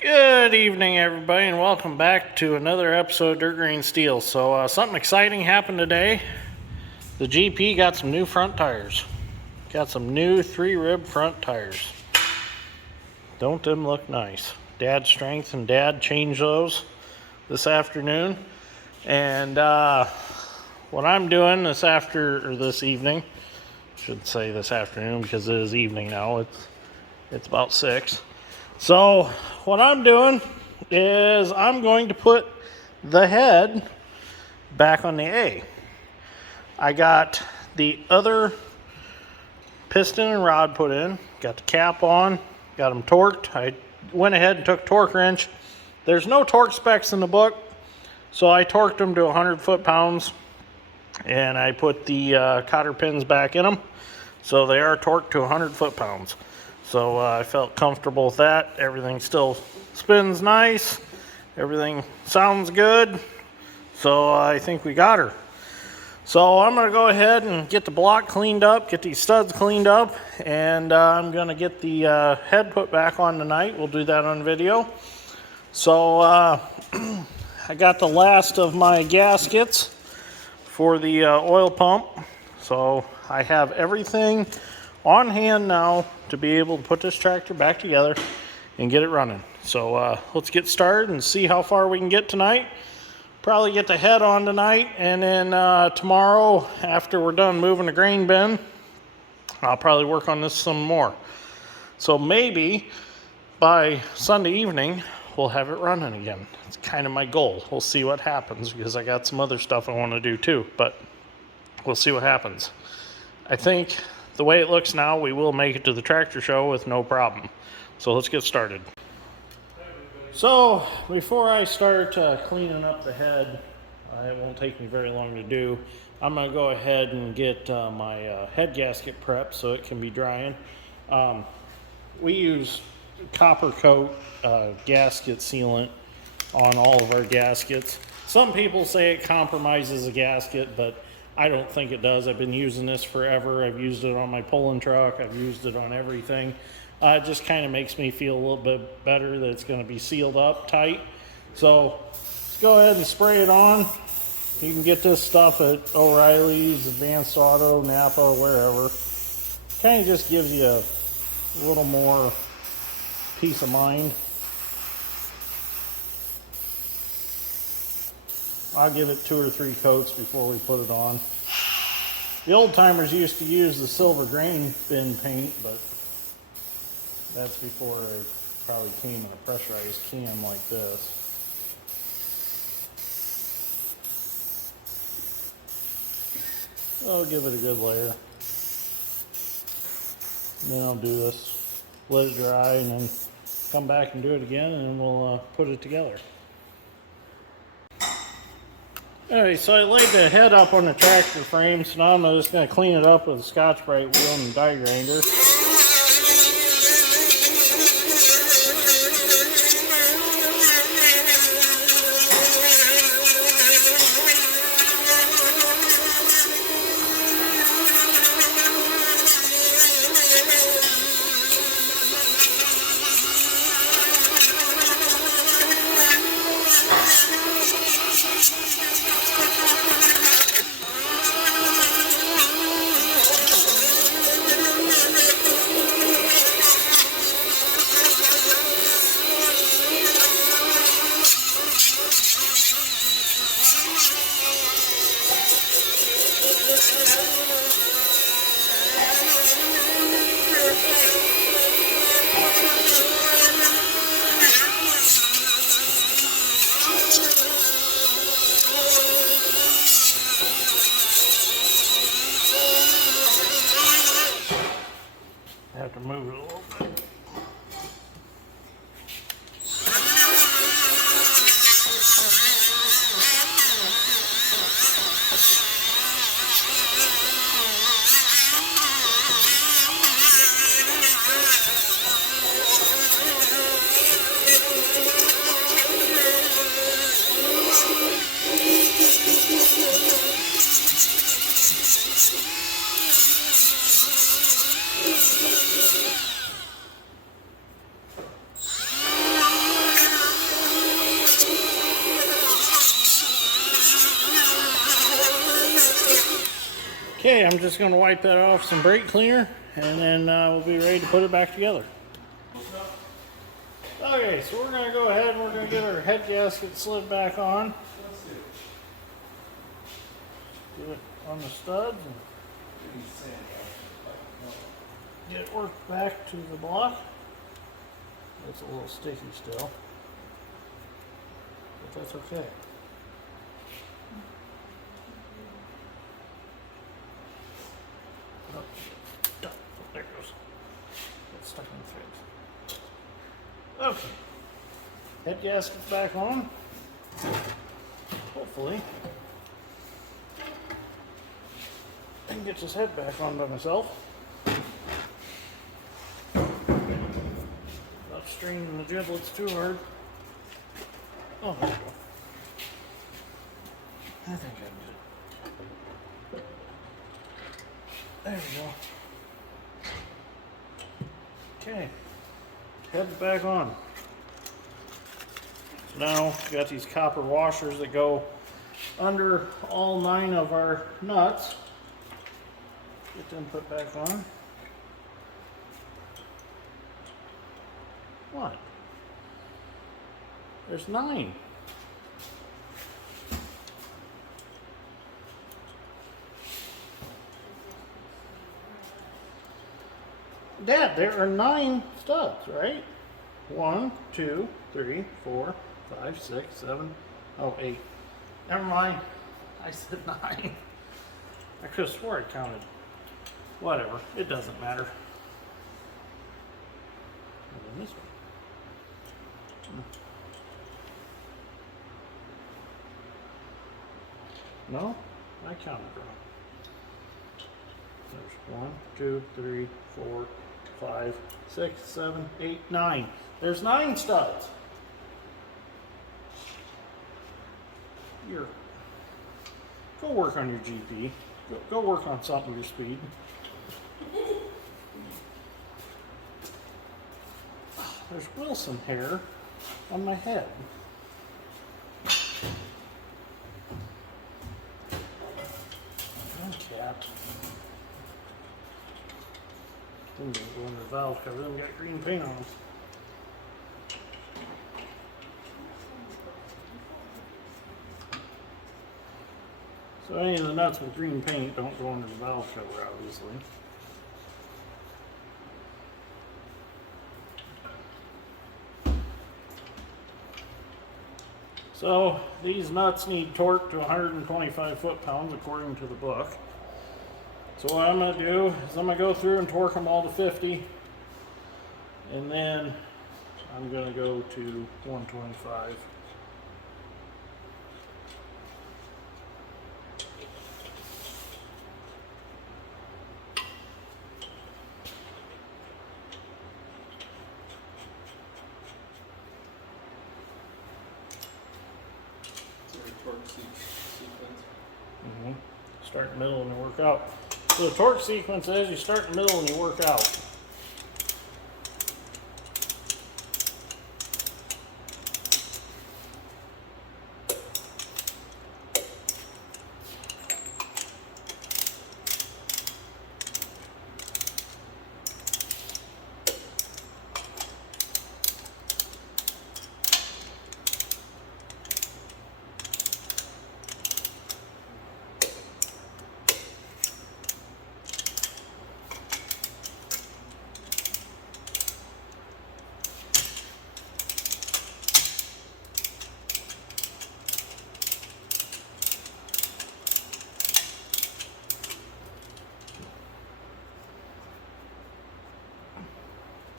Good evening, everybody, and welcome back to another episode of Dirt Green Steel. So, something exciting happened today. The GP got some new front tires. Got some new 3-rib front tires. Don't them look nice? Dad Strength and Dad changed those this afternoon. And what I'm doing this evening, should say this afternoon because it is evening now. It's about 6. So what I'm doing is I'm going to put the head back on the A. I got the other piston and rod put in, got the cap on, got them torqued. I went ahead and took torque wrench. There's no torque specs in the book, so I torqued them to 100 foot-pounds, and I put the cotter pins back in them, so they are torqued to 100 foot-pounds. So I felt comfortable with that. Everything still spins nice. Everything sounds good. So I think we got her. So I'm going to go ahead and get the block cleaned up, get these studs cleaned up, and I'm going to get the head put back on tonight. We'll do that on video. So I got the last of my gaskets for the oil pump. So I have everything on hand now to be able to put this tractor back together and get it running. So let's get started and see how far we can get tonight. Probably get the head on tonight, and then tomorrow after we're done moving the grain bin, I'll probably work on this some more. So maybe by Sunday evening we'll have it running again. It's kind of my goal. We'll see what happens because I got some other stuff I want to do too, but we'll see what happens. I think the way it looks now, we will make it to the tractor show with no problem. So let's get started. So before I start cleaning up the head, it won't take me very long to do. I'm going to go ahead and get my head gasket prepped so it can be drying. We use copper coat gasket sealant on all of our gaskets. Some people say it compromises the gasket, but I don't think it does. I've been using this forever. I've used it on my pulling truck. I've used it on everything. It just kind of makes me feel a little bit better that it's going to be sealed up tight. So let's go ahead and spray it on. You can get this stuff at O'Reilly's, Advanced Auto, Napa, wherever. Kind of just gives you a little more peace of mind. I'll give it 2 or 3 coats before we put it on. The old timers used to use the silver grain bin paint, but that's before it probably came in a pressurized can like this. I'll give it a good layer. And then I'll do this, let it dry, and then come back and do it again, and then we'll put it together. Alright, so I laid the head up on the tractor frame, so now I'm just going to clean it up with a Scotch-Brite wheel and die grinder. Okay, I'm just going to wipe that off some brake cleaner, and then we'll be ready to put it back together. Okay, so we're going to go ahead and we're going to get our head gasket slid back on. Do it on the studs and get it worked back to the block. It's a little sticky still, but that's okay. Oh, there it goes. It's stuck in the threads. Okay. Head gasket's back on. Hopefully. I can get this head back on by myself. Not straining the giblets too hard. Oh, there we go. I think I did it. There we go. Okay. Head's back on. So now we got these copper washers that go under all 9 of our nuts. Get them put back on. What? There's 9. Dad, there are 9 studs, right? 1, 2, 3, 4, 5, 6, 7, 8. Never mind. I said 9. I could have swore I counted. Whatever. It doesn't matter. And then this one. No? I counted wrong. There's 1, 2, 3, 4, 5, 6, 7, 8, 9. There's 9 studs. Go work on your GP. Go work on something with your speed. There's Wilson hair on my head. Cat. Them don't go under the valve cover. Them got green paint on them. So any of the nuts with green paint don't go under the valve cover, obviously. So these nuts need torque to 125 foot-pounds according to the book. So what I'm going to do is I'm going to go through and torque them all to 50, and then I'm going to go to 125. Start in the middle and you work out. So the torque sequence is you start in the middle and you work out.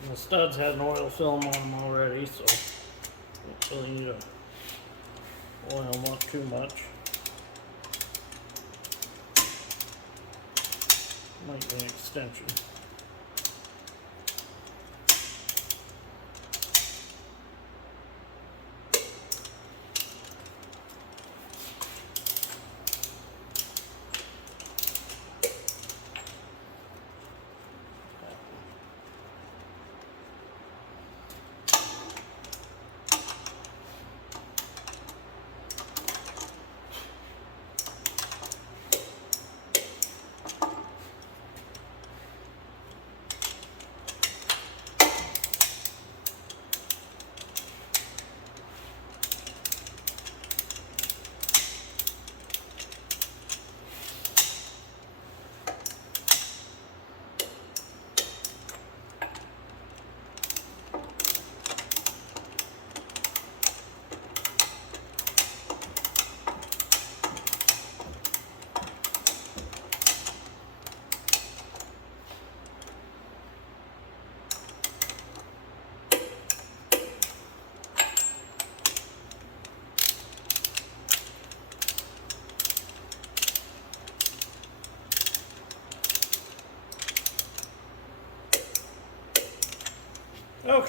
And the studs had an oil film on them already, so don't really need to oil them up too much. Might be an extension.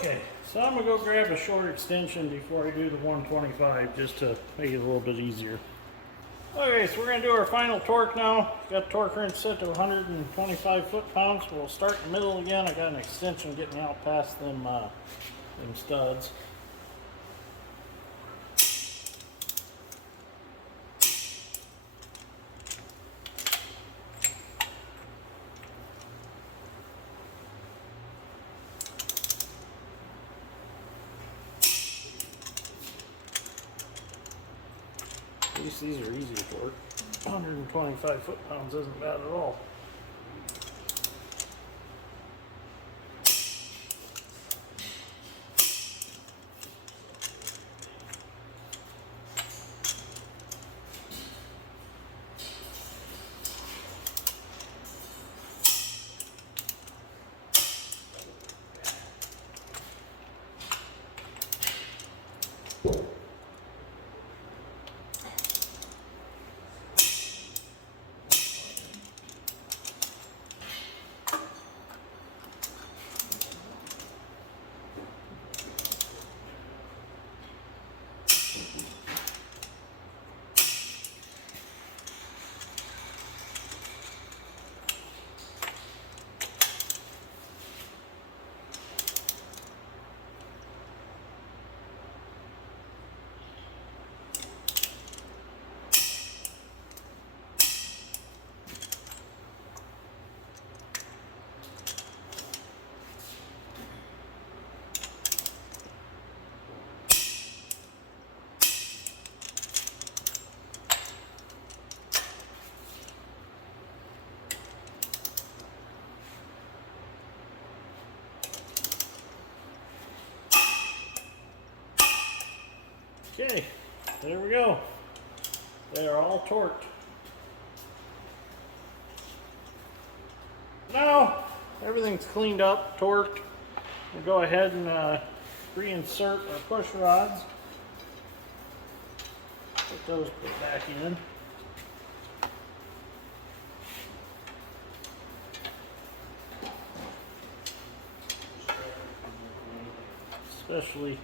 Okay, so I'm gonna go grab a short extension before I do the 125 just to make it a little bit easier. Okay, so we're gonna do our final torque now. Got the torque wrench set to 125 foot-pounds. We'll start in the middle again. I got an extension getting out past them studs. At least these are easy to torque. 125 foot-pounds isn't bad at all. Okay, there we go. They are all torqued. Now, everything's cleaned up, torqued. We'll go ahead and reinsert our push rods. Put those back in. Especially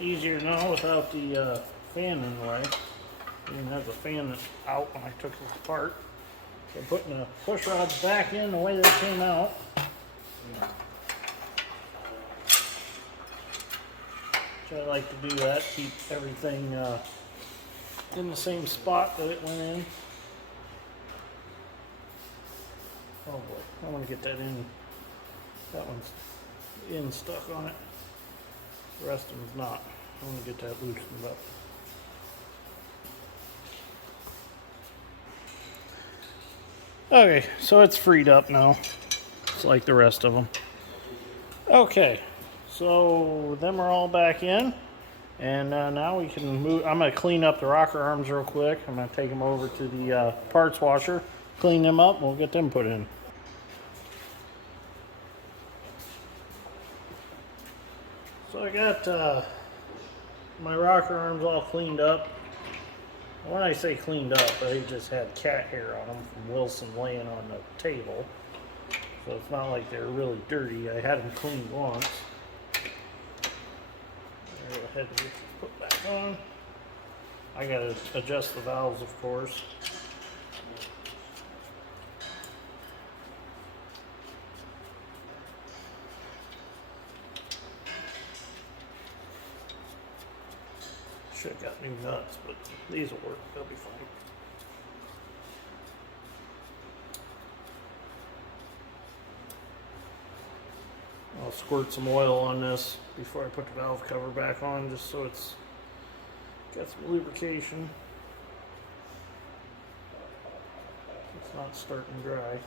easier now without the fan in the way. I didn't have the fan out when I took it apart. So putting the push rods back in the way they came out. So I like to do that, keep everything in the same spot that it went in. Oh boy, I want to get that in. That one's in stuck on it. The rest of them's not. I want to get that loosened up. Okay, so it's freed up now. It's like the rest of them. Okay, so them are all back in. And now we can move. I'm going to clean up the rocker arms real quick. I'm going to take them over to the parts washer, clean them up, and we'll get them put in. So I got my rocker arms all cleaned up. When I say cleaned up, they just had cat hair on them from Wilson laying on the table. So it's not like they're really dirty. I had them cleaned once. I'll go ahead and get these put back on. I gotta adjust the valves, of course. Should have got new nuts, but these will work. They'll be fine. I'll squirt some oil on this before I put the valve cover back on, just so it's got some lubrication. It's not starting dry.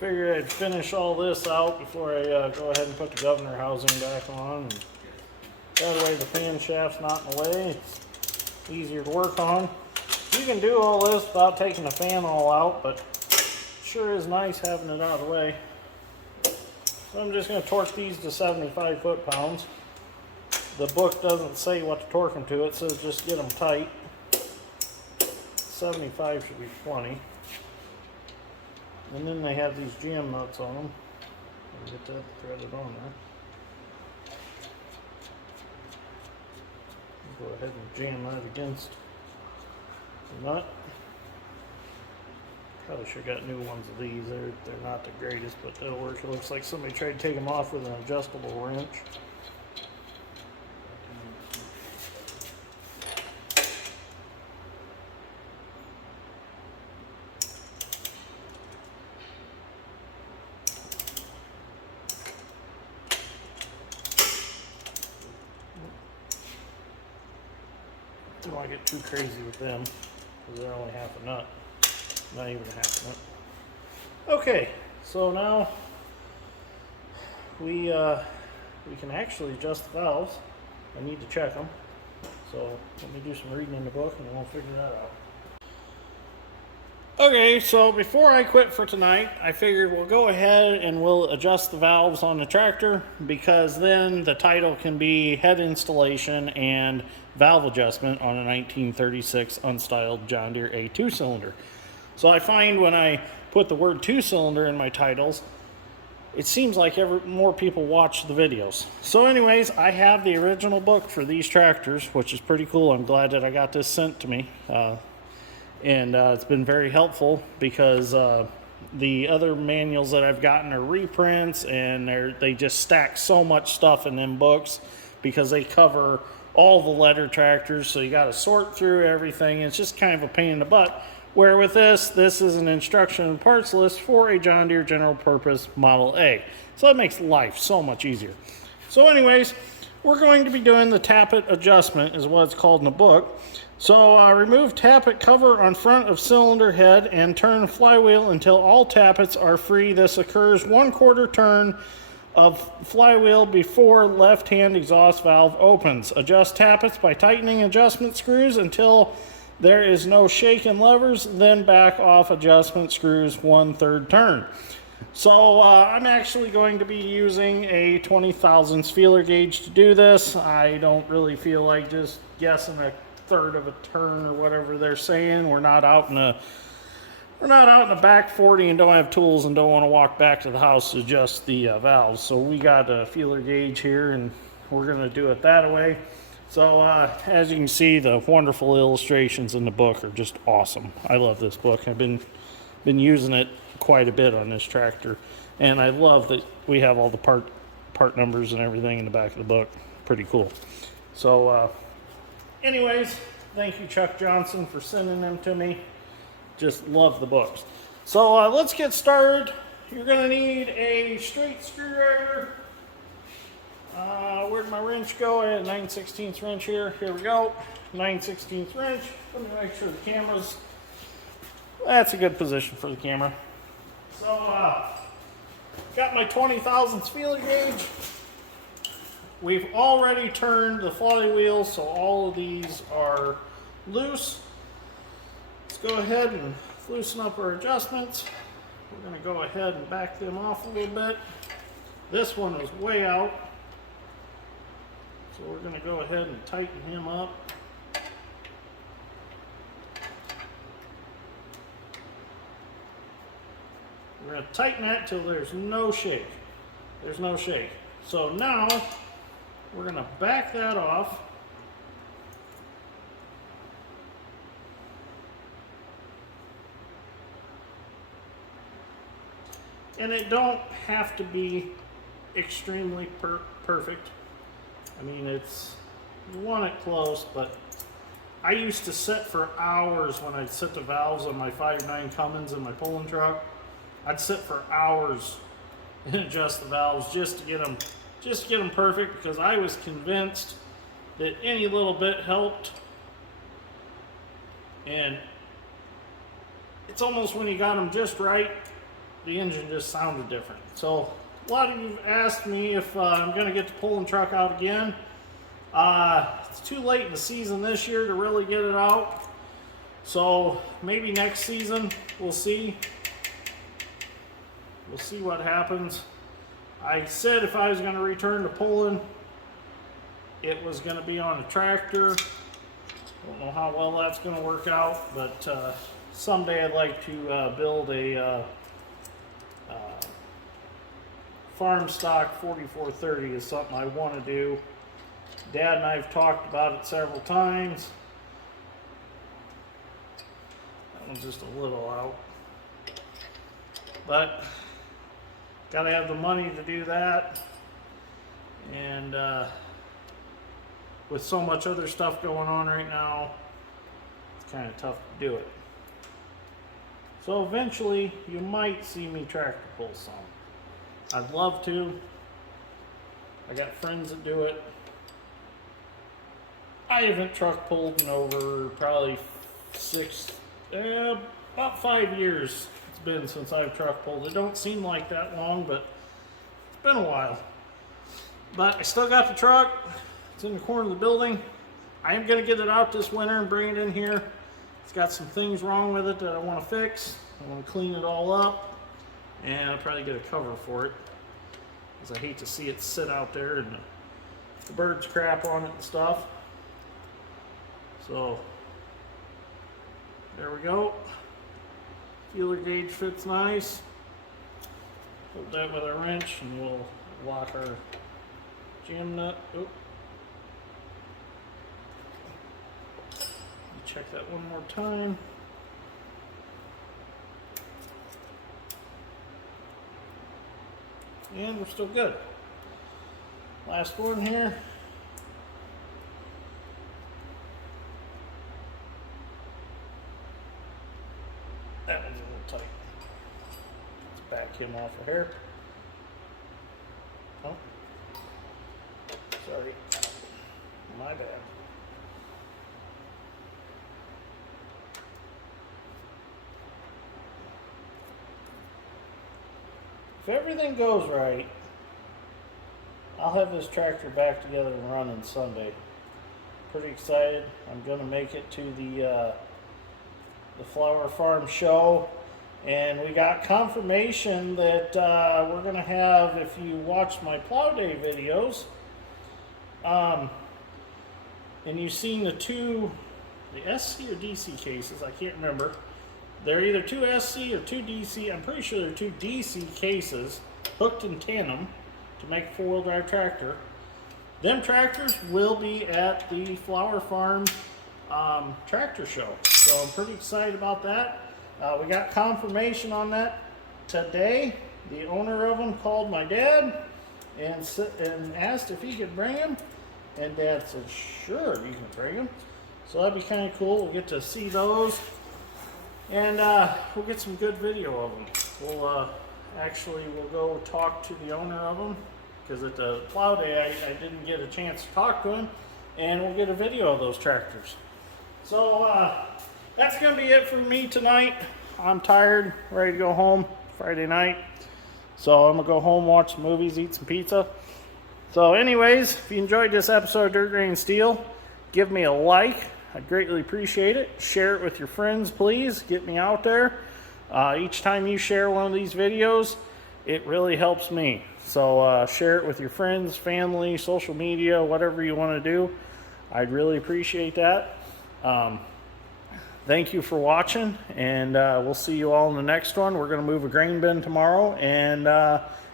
Figured I'd finish all this out before I go ahead and put the governor housing back on. And that way the fan shaft's not in the way. It's easier to work on. You can do all this without taking the fan all out, but sure is nice having it out of the way. So I'm just going to torque these to 75 foot-pounds. The book doesn't say what to torque them to, it says just get them tight. 75 should be plenty. And then they have these jam nuts on them. I'll get that threaded on there. Go ahead and jam that against the nut. Probably should have got new ones of these. They're not the greatest, but they'll work. It looks like somebody tried to take them off with an adjustable wrench. Don't want to get too crazy with them because they're only half a nut, not even a half a nut. Okay, so now we can actually adjust the valves. I need to check them, so let me do some reading in the book and we'll figure that out. Okay, so before I quit for tonight, I figured we'll go ahead and we'll adjust the valves on the tractor, because then the title can be head installation and valve adjustment on a 1936 unstyled John Deere A2 cylinder. So I find when I put the word 2-cylinder in my titles, it seems like more people watch the videos. So anyways, I have the original book for these tractors, which is pretty cool. I'm glad that I got this sent to me. And it's been very helpful, because the other manuals that I've gotten are reprints, and they just stack so much stuff in them books because they cover all the letter tractors, so you got to sort through everything. It's just kind of a pain in the butt. Where with this is an instruction and parts list for a John Deere General Purpose Model A. So that makes life so much easier. So anyways, we're going to be doing the tappet adjustment, is what it's called in the book. So remove tappet cover on front of cylinder head and turn flywheel until all tappets are free. This occurs 1/4 turn of flywheel before left-hand exhaust valve opens. Adjust tappets by tightening adjustment screws until there is no shake in levers, then back off adjustment screws 1/3 turn. So I'm actually going to be using a 20 thousandths feeler gauge to do this. I don't really feel like just guessing a 1/3 of a turn or whatever they're saying. We're not out in the back 40 and don't have tools and don't want to walk back to the house to adjust the valves. So we got a feeler gauge here, and we're going to do it that way. So as you can see, the wonderful illustrations in the book are just awesome. I love this book. I've been using it quite a bit on this tractor, and I love that we have all the part numbers and everything in the back of the book. Pretty cool. So anyways, thank you, Chuck Johnson, for sending them to me. Just love the books. So let's get started. You're going to need a straight screwdriver. Where'd my wrench go? I had a 9/16 wrench here. Here we go. 9/16 wrench. Let me make sure the camera's... That's a good position for the camera. So, got my 20 thousandths feeler gauge. We've already turned the flywheel, so all of these are loose. Let's go ahead and loosen up our adjustments. We're going to go ahead and back them off a little bit. This one is way out, so we're going to go ahead and tighten him up. We're going to tighten that till there's no shake. There's no shake. So now we're going to back that off. And it don't have to be extremely perfect. I mean, you want it close, but I used to sit for hours when I'd set the valves on my 5.9 Cummins in my pulling truck. I'd sit for hours and adjust the valves just to get them perfect, because I was convinced that any little bit helped. And it's almost when you got them just right, the engine just sounded different. So a lot of you have asked me if I'm going to get the pulling truck out again. It's too late in the season this year to really get it out. So maybe next season, we'll see. we'll see what happens. I said if I was going to return to pulling, it was going to be on a tractor. Don't know how well that's going to work out, but someday I'd like to build a farm stock 4430 is something I want to do. Dad and I have talked about it several times. That one's just a little out. But got to have the money to do that. And with so much other stuff going on right now, it's kind of tough to do it. So eventually you might see me tractor pull some. I'd love to. I got friends that do it. I haven't truck pulled in over probably about 5 years it's been since I've truck pulled. It don't seem like that long, but it's been a while. But I still got the truck. It's in the corner of the building. I am going to get it out this winter and bring it in here. It's got some things wrong with it that I want to fix. I want to clean it all up. And I'll probably get a cover for it, because I hate to see it sit out there and the birds crap on it and stuff. So there we go. Feeler gauge fits nice. Hold that with a wrench and we'll lock our jam nut. Oh. Check that one more time. And we're still good. Last one here. That one's a little tight. Let's back him off of here. Oh. Sorry. My bad. If everything goes right, I'll have this tractor back together and running Sunday. Pretty excited. I'm going to make it to the Flower Farm show, and we got confirmation that we're going to have, if you watch my plow day videos, and you've seen the SC or DC cases, I can't remember. They're either two SC or two DC. I'm pretty sure they're two DC cases hooked in tandem to make a four-wheel drive tractor. Them tractors will be at the Flower Farm tractor show. So I'm pretty excited about that. We got confirmation on that today. The owner of them called my dad and asked if he could bring them. And Dad said, sure, you can bring them. So that'd be kind of cool. We'll get to see those. And we'll get some good video of them. We'll go talk to the owner of them, because at the plow day I didn't get a chance to talk to him, and we'll get a video of those tractors. So that's going to be it for me tonight. I'm tired, ready to go home Friday night. So I'm going to go home, watch some movies, eat some pizza. So anyways, if you enjoyed this episode of Dirt Grain Steel, give me a like. I'd greatly appreciate it. Share it with your friends, please. Get me out there. Each time you share one of these videos, it really helps me. So share it with your friends, family, social media, whatever you want to do. I'd really appreciate that. Thank you for watching, and we'll see you all in the next one. We're going to move a grain bin tomorrow, and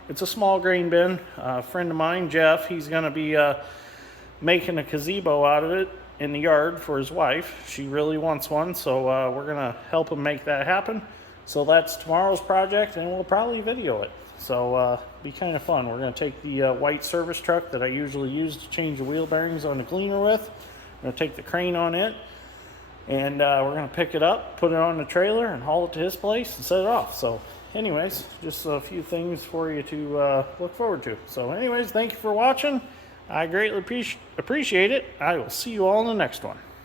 it's a small grain bin. A friend of mine, Jeff, he's going to be making a gazebo out of it in the yard for his wife. She really wants one, so we're gonna help him make that happen. So that's tomorrow's project, and we'll probably video it. So be kind of fun. We're gonna take the white service truck that I usually use to change the wheel bearings on the cleaner with. We're gonna take the crane on it, and we're gonna pick it up, put it on the trailer, and haul it to his place and set it off. So anyways, just a few things for you to look forward to. So anyways, thank you for watching. I greatly appreciate it. I will see you all in the next one.